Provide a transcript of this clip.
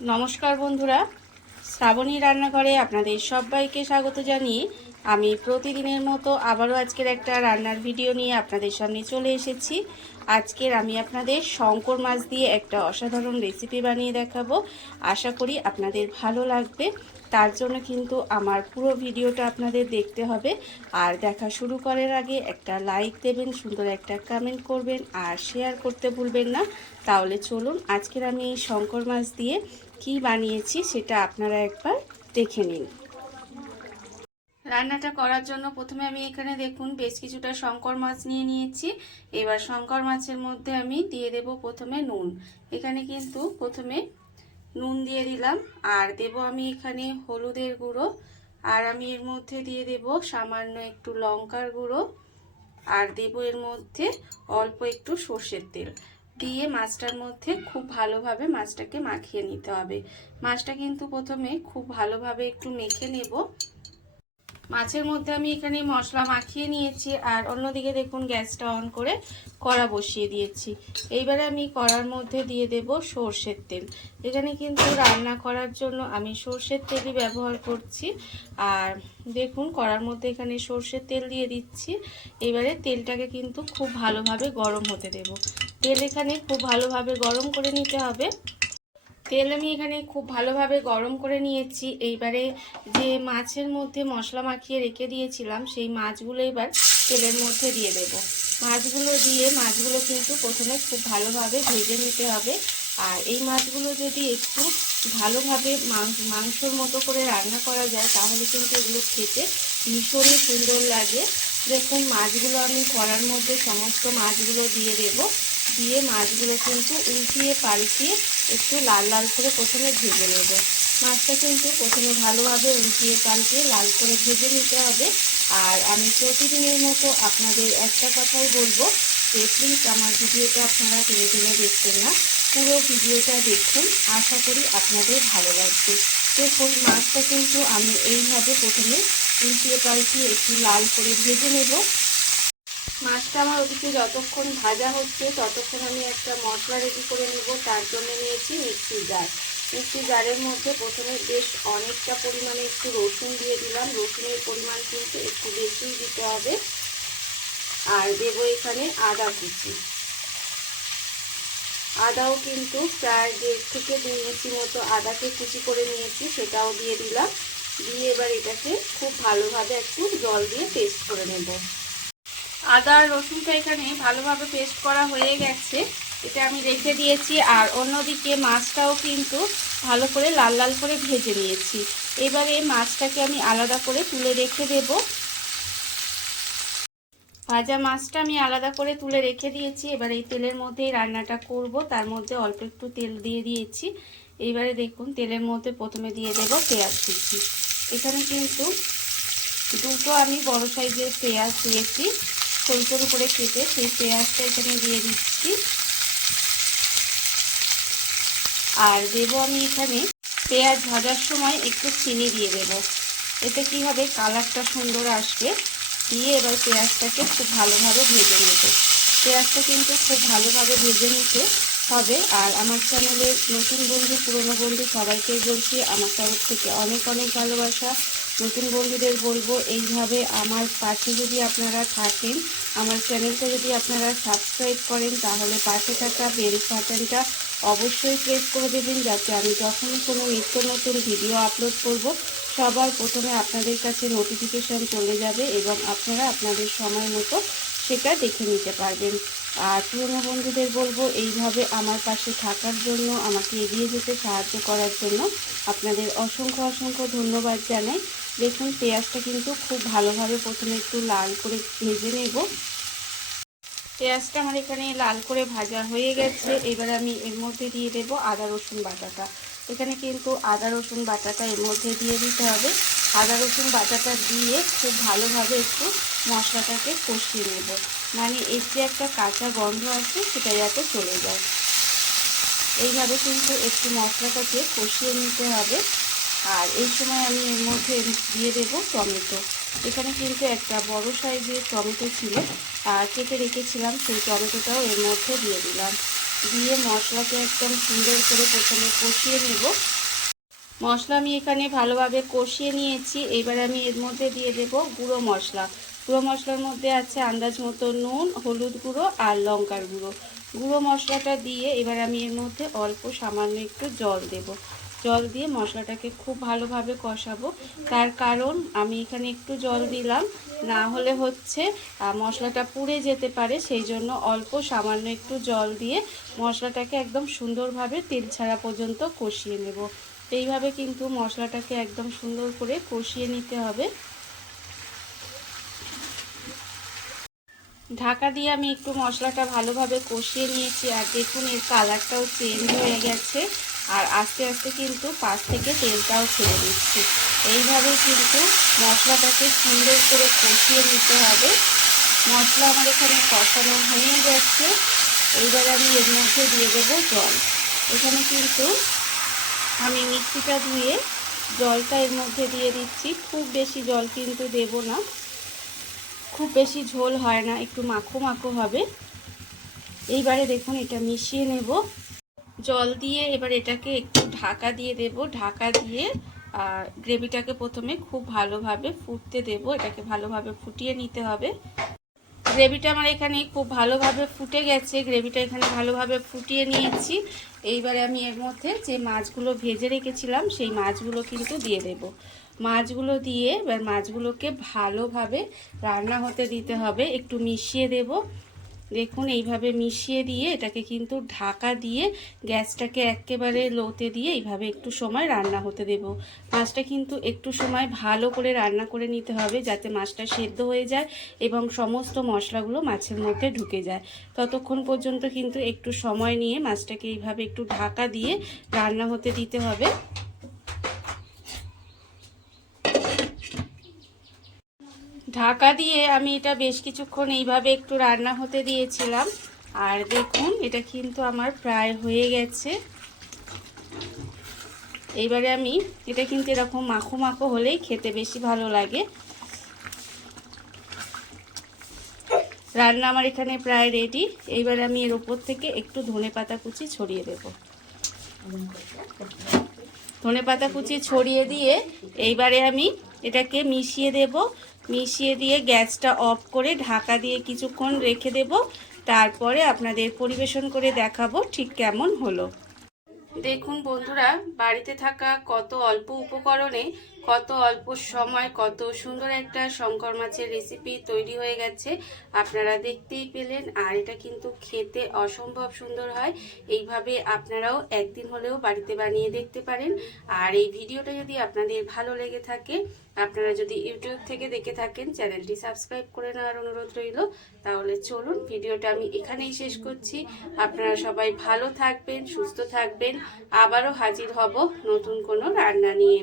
নমস্কার বন্ধুরা, শ্রাবণী রান্নাঘরে আপনাদের সবাইকে স্বাগত জানিয়ে আমি প্রতিদিনের মতো আবারও আজকের একটা রান্নার ভিডিও নিয়ে আপনাদের সামনে চলে এসেছি। আজকের আমি আপনাদের শঙ্কর মাছ দিয়ে একটা অসাধারণ রেসিপি বানিয়ে দেখাবো। আশা করি আপনাদের ভালো লাগবে। তার জন্য কিন্তু আমার পুরো ভিডিওটা আপনাদের দেখতে হবে। আর দেখা শুরু করার আগে একটা লাইক দেবেন, সুন্দর একটা কমেন্ট করবেন আর শেয়ার করতে ভুলবেন না। তাহলে চলুন আজকের আমি এই শঙ্কর মাছ দিয়ে কি বানিয়েছি সেটা আপনারা একবার দেখে নিন। রান্নাটা করার জন্য প্রথমে আমি এখানে দেখুন বেশ কিছুটা শঙ্কর মাছ নিয়ে নিয়েছি। এবার শঙ্কর মাছের মধ্যে আমি দিয়ে দেব প্রথমে নুন। এখানে কিন্তু প্রথমে নুন দিয়ে দিলাম, আর দেব আমি এখানে হলুদের গুঁড়ো, আর আমি এর মধ্যে দিয়ে দেব সামান্য একটু লঙ্কার গুঁড়ো, আর দেব এর মধ্যে অল্প একটু সর্ষের তেল দিয়ে মাছটার মধ্যে খুব ভালোভাবে মাছটাকে মাখিয়ে নিতে হবে। মাছটা কিন্তু প্রথমে খুব ভালোভাবে একটু মেখে নেব। মাছের মধ্যে আমি এখানে মশলা মাখিয়ে নিয়েছি, আর অন্যদিকে দেখুন গ্যাসটা অন করে কড়া বসিয়ে দিয়েছি। এইবারে আমি কড়ার মধ্যে দিয়ে দেব সর্ষের তেল। এখানে কিন্তু রান্না করার জন্য আমি সর্ষের তেলই ব্যবহার করছি। আর দেখুন কড়ার মধ্যে এখানে সর্ষের তেল দিয়ে দিচ্ছি। এবারে তেলটাকে কিন্তু খুব ভালোভাবে গরম হতে দেব। তেল এখানে খুব ভালোভাবে গরম করে নিতে হবে। তেল আমি এখানে খুব ভালোভাবে গরম করে নিয়েছি। এইবারে যে মাছের মধ্যে মশলা মাখিয়ে রেখে দিয়েছিলাম সেই মাছগুলো এবার তেলের মধ্যে দিয়ে দেব। মাছগুলো কিন্তু প্রথমে খুব ভালোভাবে ভেজে নিতে হবে। আর এই মাছগুলো যদি একটু ভালোভাবে মাংসর মতো করে রান্না করা যায় তাহলে কিন্তু এগুলো খেতে ভীষণই সুন্দর লাগে। দেখুন মাছগুলো আমি কড়ার মধ্যে সমস্ত মাছগুলো দিয়ে দেব। দিয়ে মাছগুলো কিন্তু উল্টিয়ে পাল্টিয়ে একটু লাল লাল করে প্রথমে ভেজে নেব। মাছটা কিন্তু প্রথমে ভালোভাবে উল্টিয়ে পাল্টিয়ে লাল করে ভেজে নিতে হবে। আর আমি প্রতিদিনের মতো আপনাদের একটা কথাই বলবো যে প্লিজ আমার ভিডিওটা আপনারা টেনে টেনে দেখবেন না, পুরো ভিডিওটা দেখুন। আশা করি আপনাদের ভালো লাগবে। দেখুন মাছটা কিন্তু আমি এইভাবে প্রথমে উল্টিয়ে পাল্টিয়ে একটু লাল করে ভেজে নেব। মাছটা আমার ওদিকে যতক্ষণ ভাজা হচ্ছে ততক্ষণ আমি একটা মশলা রেডি করে নেব। তার জন্য নিয়েছি মিক্সির জার। মিক্সির জারের মধ্যে প্রথমে বেশ অনেকটা পরিমাণে একটু রসুন দিয়ে দিলাম। রসুনের পরিমাণ কিন্তু একটু বেশিই দিতে হবে। আর দেব এখানে আদা কুচি। আদাও কিন্তু প্রায় 1.5 থেকে 2 ইঞ্চি মতো আদাকে কুচি করে নিয়েছি, সেটাও দিয়ে দিলাম। দিয়ে এবার এটাকে খুব ভালোভাবে একটু জল দিয়ে পেস্ট করে নেব। আদা আর রসুনটা এখানে ভালোভাবে পেস্ট করা হয়ে গেছে, এটা আমি রেখে দিয়েছি। আর অন্যদিকে মাছটাও কিন্তু ভালো করে লাল লাল করে ভেজে নিয়েছি। এবারে মাছটাকে আমি আলাদা করে তুলে রেখে দেব। ভাজা মাছটা আমি আলাদা করে তুলে রেখে দিয়েছি। এবার এই তেলের মধ্যেই রান্নাটা করব। তার মধ্যে অল্প একটু তেল দিয়ে দিয়েছি। এইবারে দেখুন তেলের মধ্যে প্রথমে দিয়ে দেব পেঁয়াজ কুচি। এখানে কিন্তু দুটো আমি বড় সাইজের পেঁয়াজ দিয়েছি সরু সরু করে কেটে, সেই পেঁয়াজটা এখানে দিয়ে দিচ্ছি। আর দেবো আমি এখানে পেঁয়াজ ভাজার সময় একটু চিনি দিয়ে দেব। এতে কি হবে, কালারটা সুন্দর আসবে। দিয়ে এবার পেঁয়াজটাকে খুব ভালোভাবে ভেজে নেব। পেঁয়াজটা কিন্তু খুব ভালোভাবে ভেজে নিতে হবে। আর আমার চ্যানেলের নতুন বন্ধু পুরনো বন্ধু সবাইকেই বলছি আমার তরফ থেকে অনেক অনেক ভালোবাসা। নতুন বন্ধুদের বলবো এইভাবে আমার পাশে যদি আপনারা থাকেন, আমার চ্যানেলটা যদি আপনারা সাবস্ক্রাইব করেন তাহলে পাশে থাকা বেল বাটনটা অবশ্যই প্রেস করে দেবেন, যাতে আমি যখনই কোনো নিত্য নতুন ভিডিও আপলোড করব সবার প্রথমে আপনাদের কাছে নোটিফিকেশান চলে যাবে এবং আপনারা আপনাদের সময় মতো সেটা দেখে নিতে পারবেন। আর পুরনো বন্ধুদের বলবো এইভাবে আমার পাশে থাকার জন্য, আমাকে এগিয়ে যেতে সাহায্য করার জন্য আপনাদের অসংখ্য অসংখ্য ধন্যবাদ জানাই। দেখুন পেঁয়াজটা কিন্তু খুব ভালোভাবে প্রথমে একটু লাল করে ভেজে নেব। পেঁয়াজটা আমার এখানে লাল করে ভাজা হয়ে গেছে। এবার আমি এর মধ্যে দিয়ে দেব আদা রসুন বাটাটা। এখানে কিন্তু আদা রসুন বাটাটা এর মধ্যে দিয়ে দিতে হবে। আদা রসুন বাটাটা দিয়ে খুব ভালোভাবে একটু মশলাটাকে কষিয়ে নেব, মানে এর যে একটা কাঁচা গন্ধ আছে সেটা যাতে চলে যায়। এইভাবে কিন্তু একটু মশলাটাকে কষিয়ে নিতে হবে। আর এই সময় আমি এর মধ্যে দিয়ে দেব টমেটো। এখানে কিন্তু একটা বড় সাইজের টমেটো ছিল, কেটে রেখেছিলাম, সেই টমেটোটাও এর মধ্যে দিয়ে দিলাম। দিয়ে মশলাকে একদম সুন্দর করে প্রথমে কষিয়ে নেব। মশলা আমি এখানে ভালোভাবে কষিয়ে নিয়েছি। এবারে আমি এর মধ্যে দিয়ে দেব গুঁড়ো মশলা। গুঁড়ো মশলার মধ্যে আছে আন্দাজ মতো নুন, হলুদ গুঁড়ো আর লঙ্কার গুঁড়ো। গুঁড়ো মশলাটা দিয়ে এবার আমি এর মধ্যে অল্প সামান্য একটু জল দেব। জল দিয়ে মশলাটাকে খুব ভালোভাবে কষাবো। তার কারণ আমি এখানে একটু জল দিলাম, না হলে হচ্ছে মশলাটা পুড়ে যেতে পারে, সেই জন্য অল্প সামান্য একটু জল দিয়ে মশলাটাকে একদম সুন্দরভাবে তেল ছাড়া পর্যন্ত কষিয়ে নেব। এইভাবে কিন্তু মশলাটাকে একদম সুন্দর করে কষিয়ে নিতে হবে। ঢাকা দিয়ে আমি একটু মশলাটা ভালোভাবে কষিয়ে নিয়েছি। আর দেখুন এর কালারটাও চেঞ্জ হয়ে গেছে, আর আস্তে আস্তে কিন্তু পাশ থেকে তেলটাও ছেড়ে দিচ্ছে। এইভাবে কিন্তু মশলাটাকে সুন্দর করে কষিয়ে নিতে হবে। মশলা আমার এখানে কষানো হয়ে গেছে। এইবার আমি এর মধ্যে দিয়ে দেবো জল। এখানে কিন্তু আমি মিক্সিটা ধুয়ে জলটা এর মধ্যে দিয়ে দিচ্ছি। খুব বেশি জল কিন্তু দেব না, খুব বেশি ঝোল হয় না, একটু মাখো মাখো হবে। এইবারে দেখুন এটা মিশিয়ে নেব জল দিয়ে। এবার এটাকে একটু ঢাকা দিয়ে দেব। ঢাকা দিয়ে গ্রেভিটাকে প্রথমে খুব ভালোভাবে ফুটতে দেব। এটাকে ভালোভাবে ফুটিয়ে নিতে হবে। গ্রেভিটা আমার এখানে খুব ভালোভাবে ফুটে গেছে। গ্রেভিটা এখানে ভালোভাবে ফুটিয়ে নিয়েছি। এইবারে আমি এর মধ্যে যে মাছগুলো ভেজে রেখেছিলাম সেই মাছগুলো কিন্তু দিয়ে দেব। মাছগুলো দিয়ে এবার মাছগুলোকে ভালোভাবে রান্না হতে দিতে হবে। একটু মিশিয়ে দেব। দেখুন এইভাবে মিশিয়ে দিয়ে এটাকে কিন্তু ঢাকা দিয়ে গ্যাসটাকে একেবারে লোতে দিয়ে এইভাবে একটু সময় রান্না হতে দেব। মাছটা কিন্তু একটু সময় ভালো করে রান্না করে নিতে হবে, যাতে মাছটা সেদ্ধ হয়ে যায় এবং সমস্ত মশলাগুলো মাছের মধ্যে ঢুকে যায়। ততক্ষণ পর্যন্ত কিন্তু একটু সময় নিয়ে মাছটাকে এইভাবে একটু ঢাকা দিয়ে রান্না হতে দিতে হবে। ঢাকা দিয়ে আমি এটা বেশ কিছুক্ষণ এইভাবে একটু রান্না হতে দিয়েছিলাম। আর দেখুন এটা কিন্তু আমার প্রায় হয়ে গেছে। এইবারে আমি এটা কিন্তু এরকম মাখো মাখো হলেই খেতে বেশি ভালো লাগে। রান্না আমার এখানে প্রায় রেডি। এইবারে আমি এর উপর থেকে একটু ধনেপাতা কুচি ছড়িয়ে দেব। ধনেপাতা কুচি ছড়িয়ে দিয়ে এইবারে আমি এটাকে মিশিয়ে দেব। মিশিয়ে দিয়ে গ্যাসটা অফ করে ঢাকা দিয়ে কিছুক্ষণ রেখে দেব। তারপরে আপনাদের পরিবেশন করে দেখাবো ঠিক কেমন হলো। দেখুন বন্ধুরা, বাড়িতে থাকা কত অল্প উপকরণে কত অল্প সময় কত সুন্দর একটা শঙ্কর মাছের রেসিপি তৈরি হয়ে গেছে, আপনারা দেখতেই পেলেন। আর এটা কিন্তু খেতে অসম্ভব সুন্দর হয়। এইভাবে আপনারাও একদিন হলেও বাড়িতে বানিয়ে দেখতে পারেন। আর এই ভিডিওটা যদি আপনাদের ভালো লেগে থাকে, আপনারা যদি ইউটিউব থেকে দেখে থাকেন, চ্যানেলটি সাবস্ক্রাইব করে নেওয়ার অনুরোধ রইল। তাহলে চলুন ভিডিওটা আমি এখানেই শেষ করছি। আপনারা সবাই ভালো থাকবেন, সুস্থ থাকবেন। আবারও হাজির হব নতুন কোনো রান্না নিয়ে।